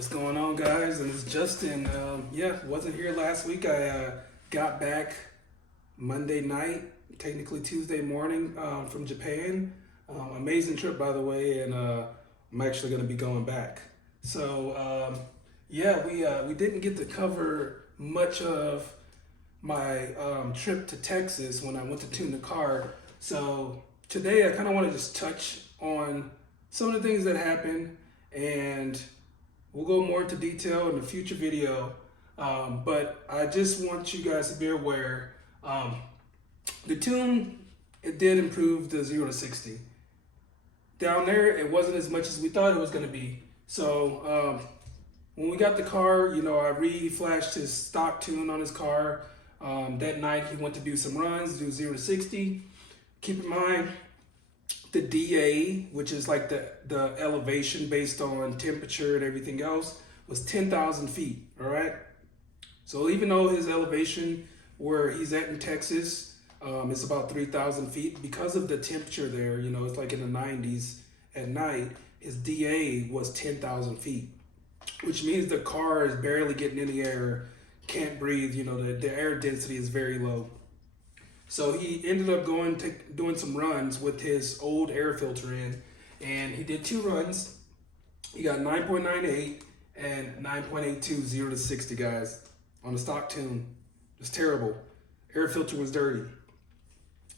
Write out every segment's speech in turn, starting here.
What's going on, guys? And it's Justin. Yeah, wasn't here last week. I got back Monday night, technically Tuesday morning, from Japan. Amazing trip, by the way, and I'm actually going to be going back. So yeah, we didn't get to cover much of my trip to Texas when I went to tune the car. So today I kind of want to just touch on some of the things that happened, and we'll go more into detail in a future video. But I just want you guys to be aware, the tune, it did improve the 0 to 60. Down there, it wasn't as much as we thought it was going to be. So when we got the car, you know, I re-flashed his stock tune on his car. That night he went to do some runs, do 0 to 60. Keep in mind, the DA, which is like the elevation based on temperature and everything else, was 10,000 feet, all right? So even though his elevation where he's at in Texas is about 3,000 feet, because of the temperature there, you know, it's like in the 90s at night, his DA was 10,000 feet, which means the car is barely getting any air, can't breathe, you know, the air density is very low. So he ended up doing some runs with his old air filter in, and he did 2 runs. He got 9.98 and 9.82 0 to 60, guys, on the stock tune. It's terrible. Air filter was dirty.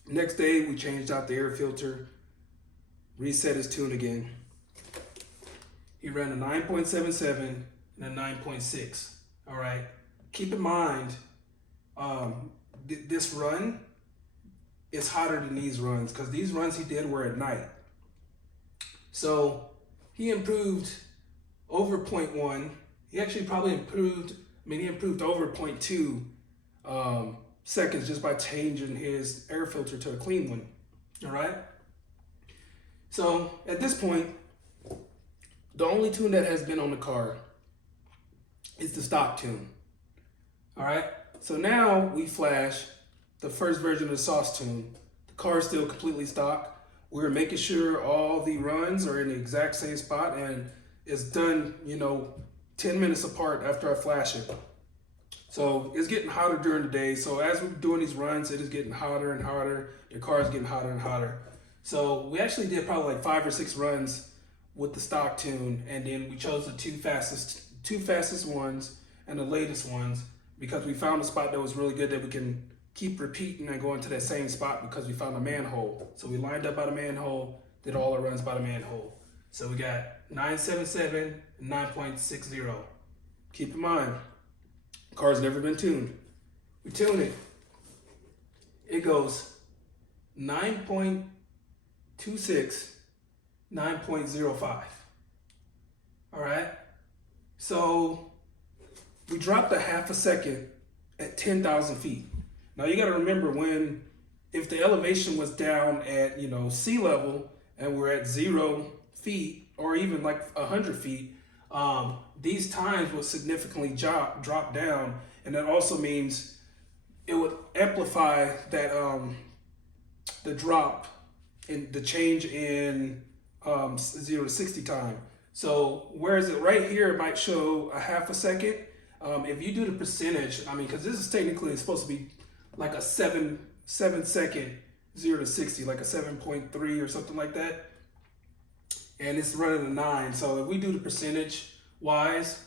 Next day, we changed out the air filter, reset his tune again. He ran a 9.77 and a 9.6. All right. Keep in mind, this run is hotter than these runs, because these runs he did were at night. So he improved over 0.1. He actually probably improved, he improved over 0.2 seconds just by changing his air filter to a clean one, all right? So at this point, the only tune that has been on the car is the stock tune, all right? So now we flash the first version of the sauce tune. The car is still completely stock. We're making sure all the runs are in the exact same spot, and it's done, you know, 10 minutes apart after I flash it. So it's getting hotter during the day. So as we're doing these runs, it is getting hotter and hotter. The car is getting hotter and hotter. So we actually did probably like 5 or 6 runs with the stock tune, and then we chose the two fastest ones and the latest ones, because we found a spot that was really good that we can keep repeating and going to that same spot, because we found a manhole. So we lined up by the manhole, did all our runs by the manhole. So we got 9.77 and 9.60. Keep in mind, the car's never been tuned. We tune it. It goes 9.26, 9.05. All right? So we dropped a half a second at 10,000 feet. Now you got to remember, if the elevation was down at, you know, sea level and we're at 0 feet or even like 100 feet, these times would significantly drop down, and that also means it would amplify that the drop in the change in 0 to 60 time. So whereas it right here, it might show a half a second. If you do the percentage, because this is technically supposed to be like a 7 second 0 to 60, like a 7.3 or something like that. And it's running a 9. So if we do the percentage wise,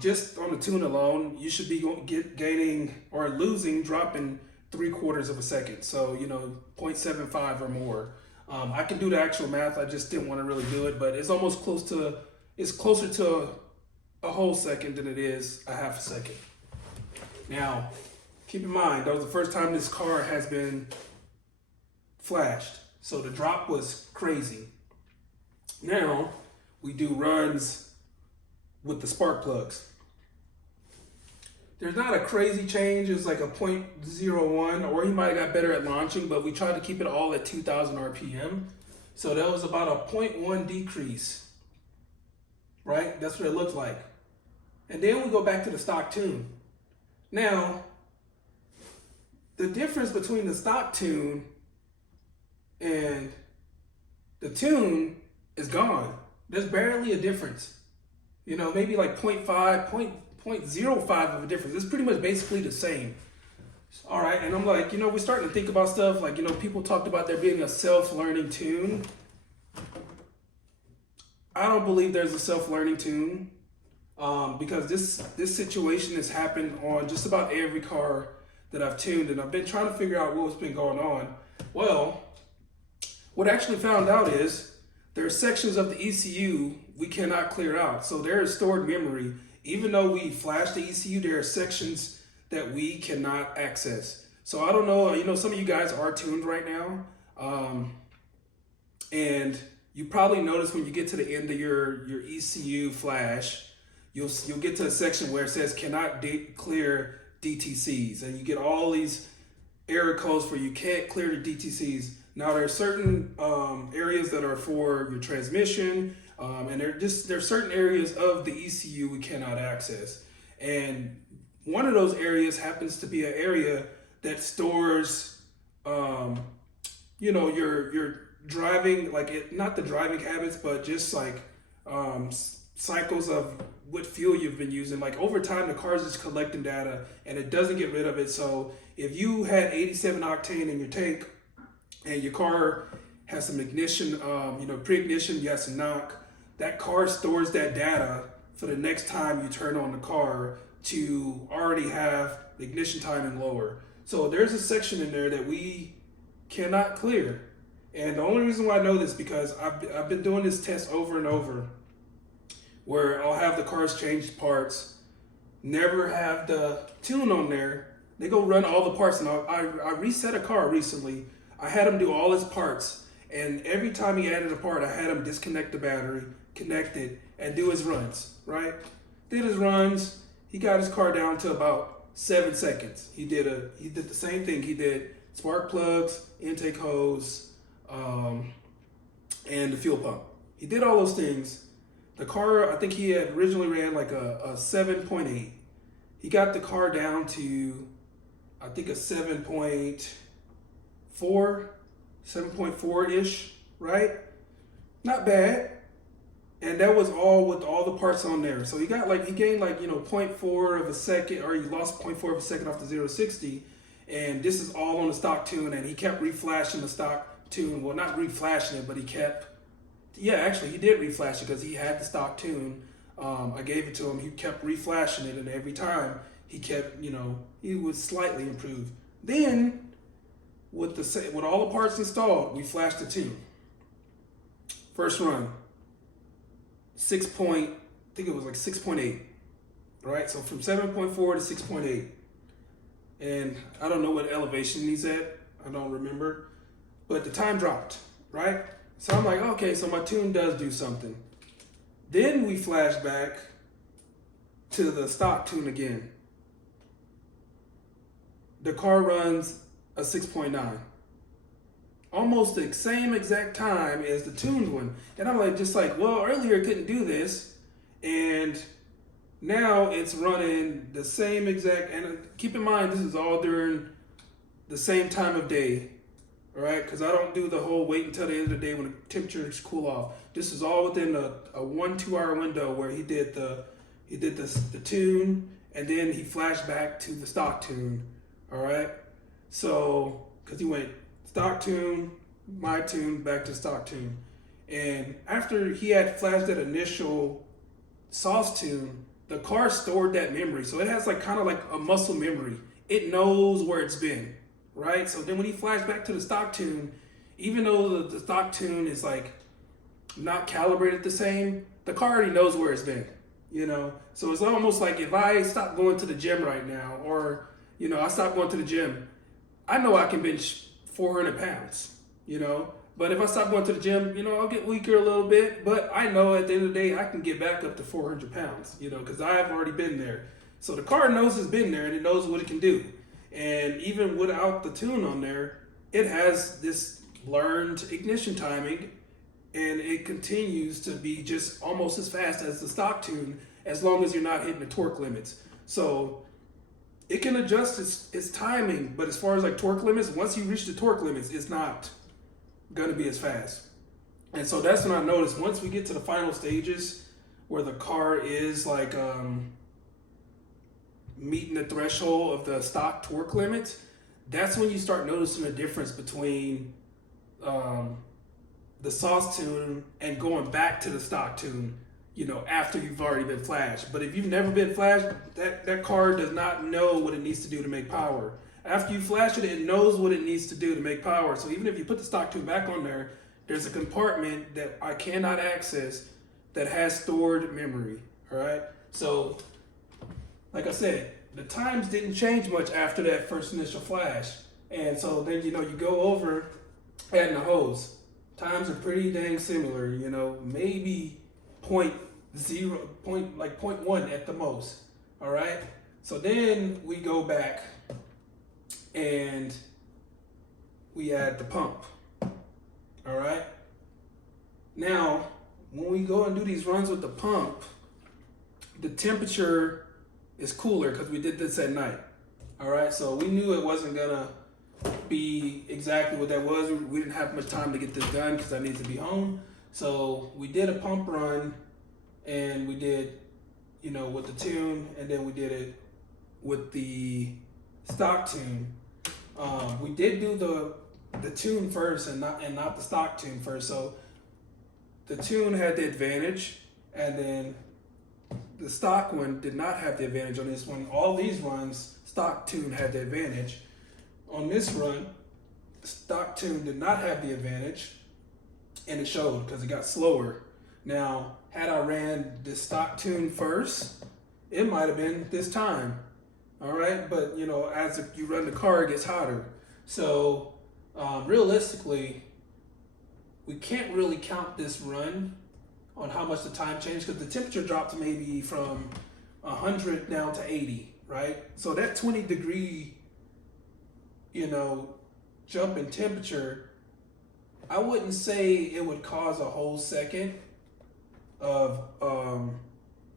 just on the tune alone, you should be gaining or losing, dropping 3/4 of a second. So, you know, 0.75 or more. I can do the actual math. I just didn't want to really do it, but it's almost it's closer to a whole second than it is a half a second. Now, keep in mind, that was the first time this car has been flashed. So the drop was crazy. Now, we do runs with the spark plugs. There's not a crazy change. It's like a 0.01, or he might have got better at launching, but we tried to keep it all at 2,000 RPM. So that was about a 0.1 decrease, right? That's what it looks like. And then we go back to the stock tune. Now, the difference between the stock tune and the tune is gone. There's barely a difference. maybe like point zero five of a difference. It's pretty much basically the same. All right, and I'm like, we're starting to think about stuff like, people talked about there being a self-learning tune. I don't believe there's a self-learning tune, because this situation has happened on just about every car that I've tuned, and I've been trying to figure out what's been going on. Well, what I actually found out is there are sections of the ECU we cannot clear out. So there is stored memory. Even though we flash the ECU, there are sections that we cannot access. So I don't know, some of you guys are tuned right now. And you probably notice when you get to the end of your ECU flash, you'll get to a section where it says cannot clear DTCs. And you get all these error codes for you can't clear the DTCs. Now there are certain areas that are for your transmission, and there's certain areas of the ECU we cannot access. And one of those areas happens to be an area that stores, your driving, not the driving habits, but just like cycles of what fuel you've been using. Like over time, the car's just collecting data and it doesn't get rid of it. So if you had 87 octane in your tank and your car has some ignition, pre-ignition, you have some knock, that car stores that data for the next time you turn on the car to already have the ignition timing lower. So there's a section in there that we cannot clear. And the only reason why I know this is because I've been doing this test over and over, where I'll have the cars change parts, never have the tune on there. They go run all the parts, and I reset a car recently. I had him do all his parts, and every time he added a part, I had him disconnect the battery, connect it, and do his runs, right? Did his runs. He got his car down to about 7 seconds. He did the same thing. He did spark plugs, intake hose, and the fuel pump. He did all those things. The car, I think he had originally ran like a 7.8. He got the car down to, I think, a 7.4-ish, right? Not bad. And that was all with all the parts on there. So he gained like, 0.4 of a second, or he lost 0.4 of a second off the 0 to 60. And this is all on the stock tune, and he kept reflashing the stock tune. Well, not reflashing it, but he did reflash it because he had the stock tune. I gave it to him. He kept reflashing it, and every time he kept, he would slightly improve. Then, with all the parts installed, we flashed the tune. First run, I think it was like 6.8, right? So from 7.4 to 6.8. And I don't know what elevation he's at. I don't remember. But the time dropped, right? So I'm like, okay, so my tune does do something. Then we flash back to the stock tune again. The car runs a 6.9. Almost the same exact time as the tuned one. And I'm like, well, earlier it couldn't do this. And now it's running the same exact, and keep in mind, this is all during the same time of day. All right, because I don't do the whole wait until the end of the day when the temperatures cool off. This is all within a 1-2 hour window where he did the tune, and then he flashed back to the stock tune. All right, so because he went stock tune, my tune, back to stock tune, and after he had flashed that initial sauce tune, the car stored that memory, so it has kind of like a muscle memory. It knows where it's been. Right? So then when he flashed back to the stock tune, even though the stock tune is not calibrated the same, the car already knows where it's been, So it's almost like if I stop going to the gym right now, or, I stop going to the gym, I know I can bench 400 pounds, But if I stop going to the gym, I'll get weaker a little bit, but I know at the end of the day, I can get back up to 400 pounds, because I've already been there. So the car knows it's been there and it knows what it can do. And even without the tune on there, it has this learned ignition timing, and it continues to be just almost as fast as the stock tune, as long as you're not hitting the torque limits. So it can adjust its timing, but as far as torque limits, once you reach the torque limits, it's not going to be as fast. And so that's when I noticed once we get to the final stages, where the car is like meeting the threshold of the stock torque limit, that's when you start noticing a difference between the sauce tune and going back to the stock tune, after you've already been flashed. But if you've never been flashed, that car does not know what it needs to do to make power. After you flash it, it knows what it needs to do to make power. So even if you put the stock tune back on there, there's a compartment that I cannot access that has stored memory, all right? So, like I said, the times didn't change much after that first initial flash. And so then, you go over adding the hose. Times are pretty dang similar, maybe like 0.1 at the most, all right? So then we go back and we add the pump, all right? Now, when we go and do these runs with the pump, the temperature is cooler because we did this at night, all right? So we knew it wasn't gonna be exactly what that was. We didn't have much time to get this done because I need to be home. So we did a pump run, and we did, with the tune, and then we did it with the stock tune. We did do the tune first and not the stock tune first. So the tune had the advantage, and then the stock one did not have the advantage on this one. All these runs, stock tune had the advantage. On this run, stock tune did not have the advantage, and it showed because it got slower. Now, had I ran the stock tune first, it might have been this time, all right? But, as you run the car, it gets hotter. So, realistically, we can't really count this run on how much the time changed because the temperature dropped maybe from 100 down to 80, right? So that 20-degree, jump in temperature, I wouldn't say it would cause a whole second of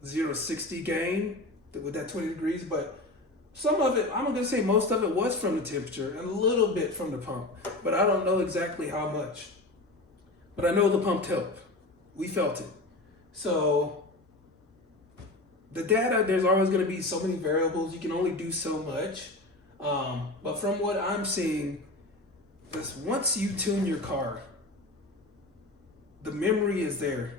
0 to 60 gain with that 20 degrees, but some of it, I'm going to say most of it was from the temperature and a little bit from the pump, but I don't know exactly how much. But I know the pump helped. We felt it. So the data, there's always going to be so many variables. You can only do so much. But from what I'm seeing, once you tune your car, the memory is there.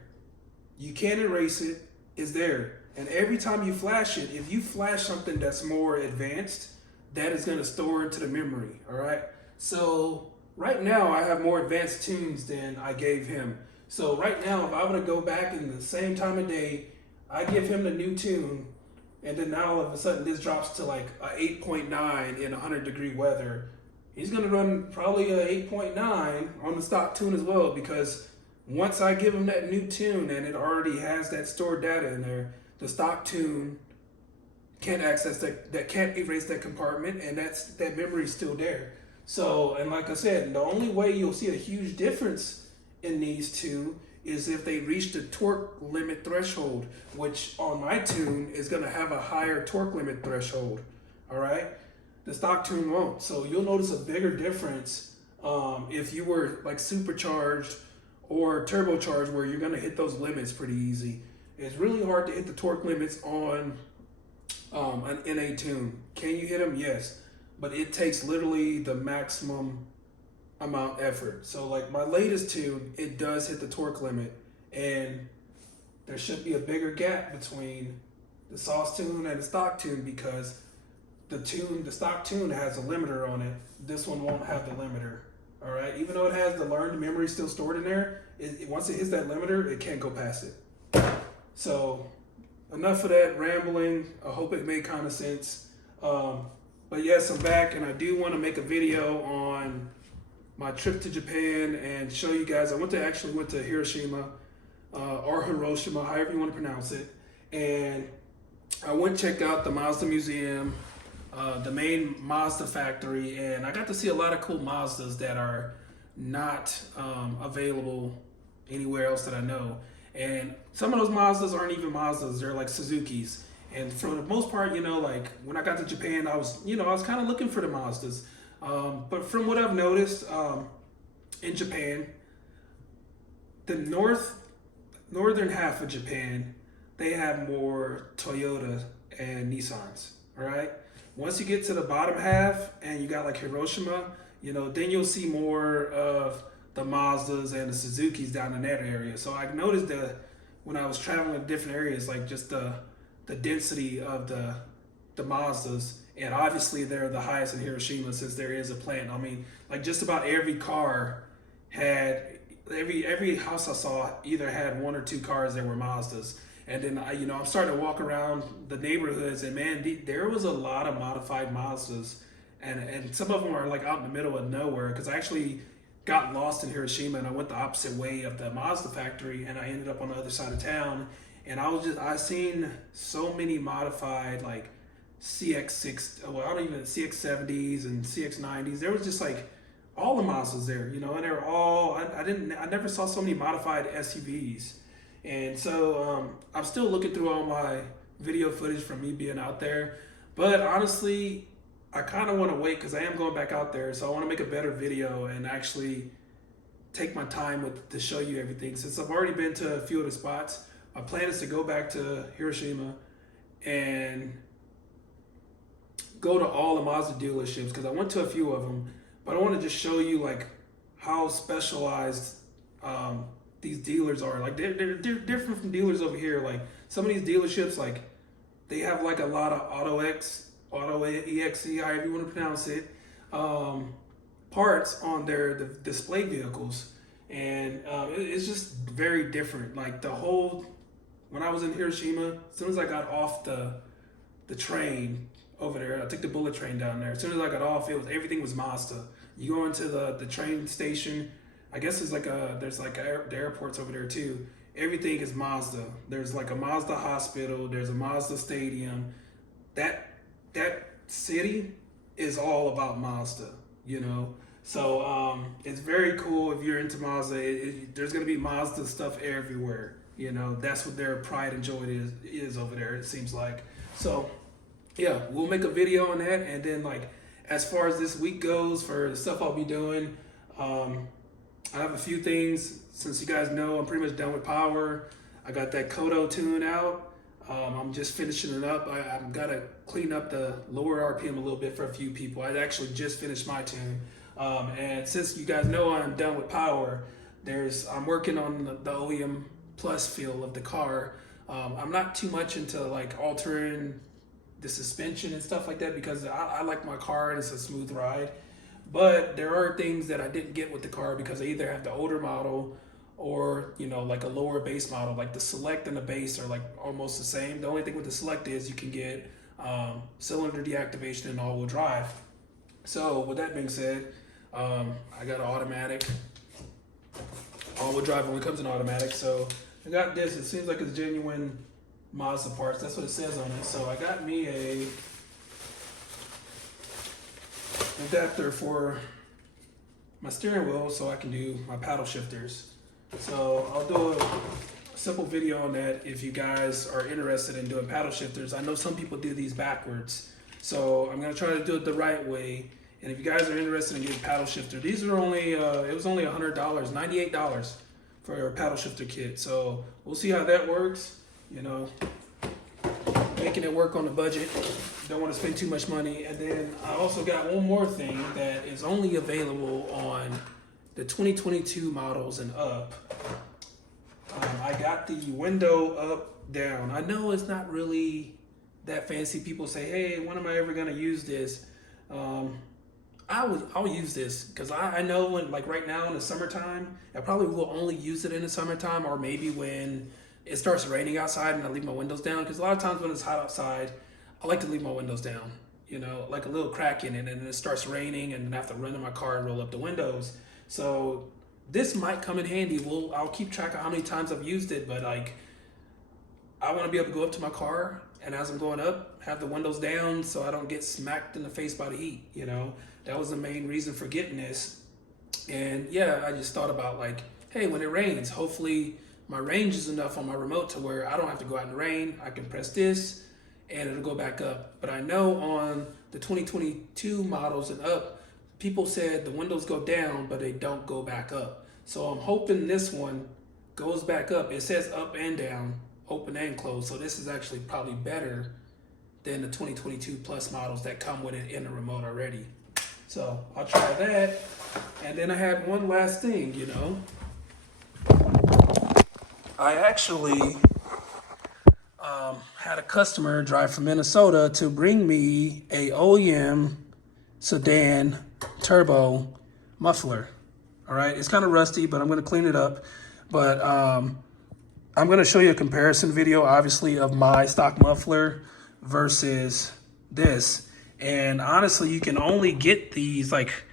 You can't erase it. It's there. And every time you flash it, if you flash something that's more advanced, that is going to store into the memory, all right? So right now, I have more advanced tunes than I gave him. So right now, if I were to go back in the same time of day, I give him the new tune, and then now all of a sudden this drops to like a 8.9 in 100-degree weather. He's going to run probably a 8.9 on the stock tune as well, because once I give him that new tune and it already has that stored data in there, the stock tune can't access that can't erase that compartment, and that memory is still there. So, and like I said, the only way you'll see a huge difference in these two is if they reach the torque limit threshold, which on my tune is going to have a higher torque limit threshold, all right? The stock tune won't. So you'll notice a bigger difference if you were like supercharged or turbocharged, where you're going to hit those limits pretty easy. It's really hard to hit the torque limits on an NA tune. Can you hit them? Yes. But it takes literally the maximum amount effort. So like my latest tune, it does hit the torque limit, and there should be a bigger gap between the sauce tune and the stock tune, because the stock tune has a limiter on it. This one won't have the limiter. All right, even though it has the learned memory still stored in there, once it hits that limiter, it can't go past it. So enough of that rambling. I hope it made kind of sense. But yes, I'm back, and I do want to make a video on my trip to Japan and show you guys. I actually went to Hiroshima or Hiroshima, however you want to pronounce it, and I went and checked out the Mazda Museum, the main Mazda factory, and I got to see a lot of cool Mazdas that are not available anywhere else that I know. And some of those Mazdas aren't even Mazdas; they're like Suzukis. And for the most part, like when I got to Japan, I was kind of looking for the Mazdas. But from what I've noticed in Japan, the northern half of Japan, they have more Toyota and Nissans, all right? Once you get to the bottom half and you got like Hiroshima, then you'll see more of the Mazdas and the Suzukis down in that area. So I noticed that when I was traveling to different areas, like just the density of the Mazdas, and obviously they're the highest in Hiroshima since there is a plant. I mean, like just about every car had, every house I saw either had one or two cars that were Mazdas. And then I'm starting to walk around the neighborhoods, and man, there was a lot of modified Mazdas, and some of them are like out in the middle of nowhere. Because I actually got lost in Hiroshima, and I went the opposite way of the Mazda factory, and I ended up on the other side of town. And I seen so many modified like CX6, well, I don't even CX70s and CX90s. There was just like all the Mazdas there, and they were all. I never saw so many modified SUVs. And so I'm still looking through all my video footage from me being out there. But honestly, I kind of want to wait because I am going back out there. So I want to make a better video and actually take my time to show you everything. Since I've already been to a few of the spots, my plan is to go back to Hiroshima and go to all the Mazda dealerships because I went to a few of them. But I want to just show you like how specialized these dealers are. Like they're different from dealers over here. Like some of these dealerships, like they have like a lot of Auto EXE, however you want to pronounce it, parts on their display vehicles, and it's just very different. Like when I was in Hiroshima, as soon as I got off the train over there, I took the bullet train down there. As soon as I got off, everything was Mazda. You go into the train station. I guess there's the airports over there too. Everything is Mazda. There's like a Mazda hospital. There's a Mazda stadium. That city is all about Mazda, So it's very cool if you're into Mazda. There's gonna be Mazda stuff everywhere. That's what their pride and joy is over there. It seems like. So yeah, we'll make a video on that, and then like as far as this week goes for the stuff I'll be doing. I have a few things. Since you guys know, I'm pretty much done with power. I got that Kodo tune out. I'm just finishing it up. I've got to clean up the lower RPM a little bit for a few people. I actually just finished my tune. And since you guys know I'm done with power, I'm working on the OEM Plus feel of the car. I'm not too much into like altering the suspension and stuff like that because I like my car and it's a smooth ride. But there are things that I didn't get with the car because I either have the older model or, like a lower base model. Like the Select and the base are like almost the same. The only thing with the Select is you can get cylinder deactivation and all-wheel drive. So with that being said, I got an automatic. All-wheel drive only comes in automatic. So I got this. It seems like it's genuine Mazda parts. That's what it says on it. So I got me a adapter for my steering wheel so I can do my paddle shifters. So I'll do a simple video on that if you guys are interested in doing paddle shifters. I know some people do these backwards, so I'm gonna try to do it the right way. And if you guys are interested in getting paddle shifter, these are only it was only $100, $98 for a paddle shifter kit. So we'll see how that works. Making it work on the budget. Don't want to spend too much money. And then I also got one more thing that is only available on the 2022 models and up. I got the window up down. I know it's not really that fancy. People say, hey, when am I ever gonna use this? I'll use this because I know when, like right now in the summertime, I probably will only use it in the summertime, or maybe when it starts raining outside and I leave my windows down. Because a lot of times when it's hot outside, I like to leave my windows down, like a little crack in it, and then it starts raining and then I have to run in my car and roll up the windows. So this might come in handy. I'll keep track of how many times I've used it, but like I want to be able to go up to my car and as I'm going up, have the windows down so I don't get smacked in the face by the heat. That was the main reason for getting this. And yeah, I just thought about like, hey, when it rains, hopefully my range is enough on my remote to where I don't have to go out in the rain. I can press this and it'll go back up. But I know on the 2022 models and up, people said the windows go down, but they don't go back up. So I'm hoping this one goes back up. It says up and down open and closed. So this is actually probably better than the 2022 Plus models that come with it in the remote already. So I'll try that. And then I had one last thing, you know. I actually had a customer drive from Minnesota to bring me a OEM sedan turbo muffler. All right, it's kind of rusty, but I'm going to clean it up. But I'm going to show you a comparison video, obviously, of my stock muffler versus this. And honestly, you can only get these, like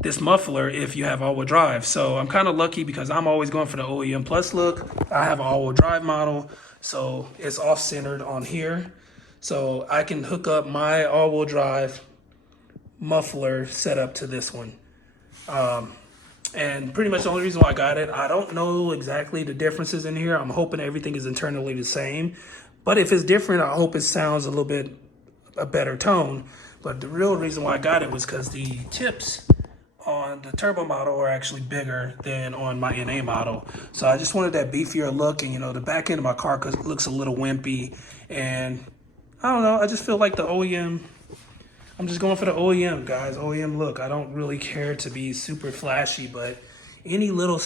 this muffler, if you have all-wheel drive. So I'm kind of lucky because I'm always going for the OEM Plus look. I have an all-wheel drive model, so it's off-centered on here. So I can hook up my all-wheel drive muffler setup to this one. And pretty much the only reason why I got it, I don't know exactly the differences in here. I'm hoping everything is internally the same. But if it's different, I hope it sounds a little bit a better tone. But the real reason why I got it was because the tips on the turbo model are actually bigger than on my NA model. So I just wanted that beefier look, and you know, the back end of my car looks a little wimpy, and I don't know, I just feel like the OEM, I'm just going for the OEM, guys, OEM look. I don't really care to be super flashy, but any little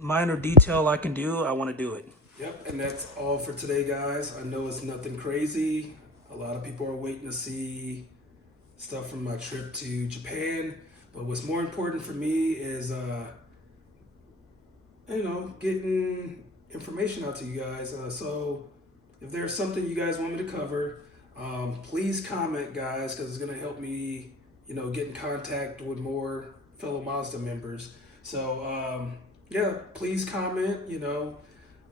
minor detail I can do, I want to do it. Yep, and that's all for today, guys. I know it's nothing crazy. A lot of people are waiting to see stuff from my trip to Japan. But what's more important for me is, you know, getting information out to you guys. So if there's something you guys want me to cover, please comment, guys, because it's going to help me, you know, get in contact with more fellow Mazda members. So, yeah, please comment. You know,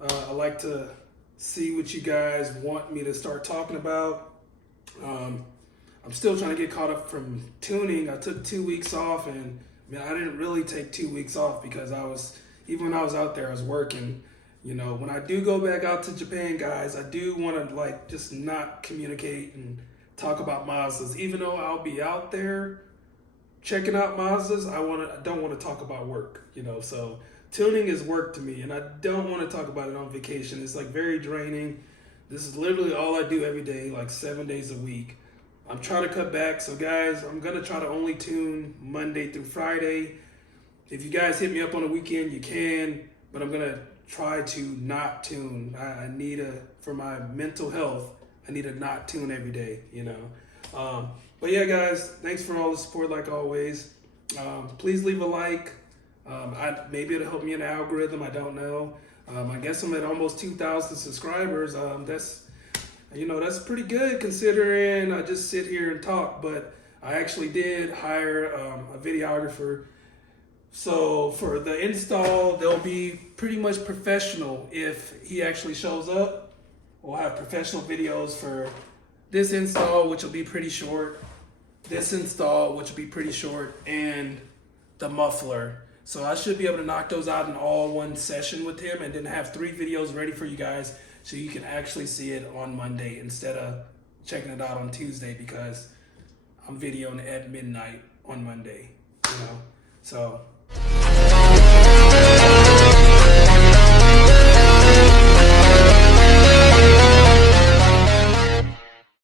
I like to see what you guys want me to start talking about. I'm still trying to get caught up from tuning. I took 2 weeks off, and man, I didn't really take 2 weeks off because even when I was out there, I was working. You know, when I do go back out to Japan, guys, I do want to like just not communicate and talk about Mazdas. Even though I'll be out there checking out Mazdas, I don't want to talk about work, you know. So tuning is work to me, and I don't want to talk about it on vacation. It's like very draining. This is literally all I do every day, like 7 days a week. I'm trying to cut back, so guys, I'm going to try to only tune Monday through Friday. If you guys hit me up on the weekend, you can, but I'm going to try to not tune. I need for my mental health, I need to not tune every day, you know. But yeah, guys, thanks for all the support like always. Please leave a like. Maybe it'll help me in the algorithm, I don't know. I guess I'm at almost 2,000 subscribers. That's pretty good considering I just sit here and talk, but I actually did hire a videographer. So for the install, they'll be pretty much professional. If he actually shows up, we'll have professional videos for this install, which will be pretty short, this install, which will be pretty short, and the muffler. So I should be able to knock those out in all one session with him, and then have 3 videos ready for you guys so you can actually see it on Monday instead of checking it out on Tuesday, because I'm videoing at midnight on Monday, you know. So